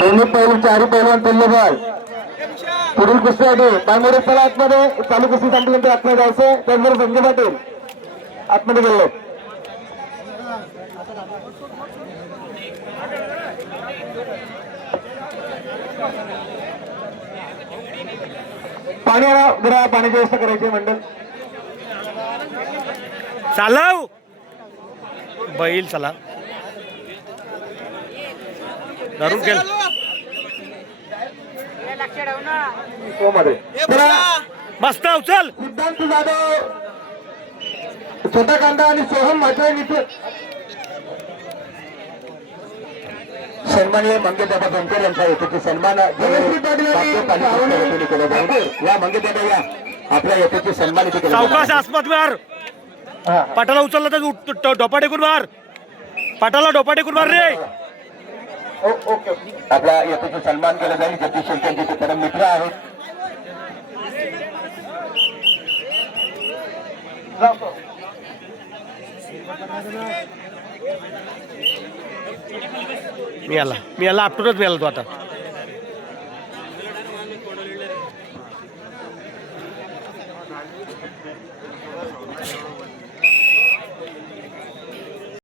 दोन्ही पैलू चारी पैलवान पल्लेबॉल पुढील कुस्तीसाठी पायमोडे चला आतमध्ये चालू कुस्ती संपल्यानंतर आतमध्ये जायचं. त्याचबरोबर संजय पाटील आतमध्ये गेले. पाणी जरा पाण्याची व्यवस्था करायची मंडळ चालव बैल चला धरून गेल मस्त उचल. सिद्धांत जाधव छोटा कांदा आणि सोहम मात्र सन्माननीय मंगेदादा बनकर यांचा येथे सन्मान या मंगेदादा या आपल्या येथे सन्मान इथे सावकाश आसपास मार. पाटाला उचलला तर डोपा टेकून मार. पाटाला डोपा टेकून मार रे. ओके आपला येथे सन्मान केला जाईल. जगदीश शेट्टी ते परम मित्र आहेत. मी याला आपटूनच मिळाला तो आता.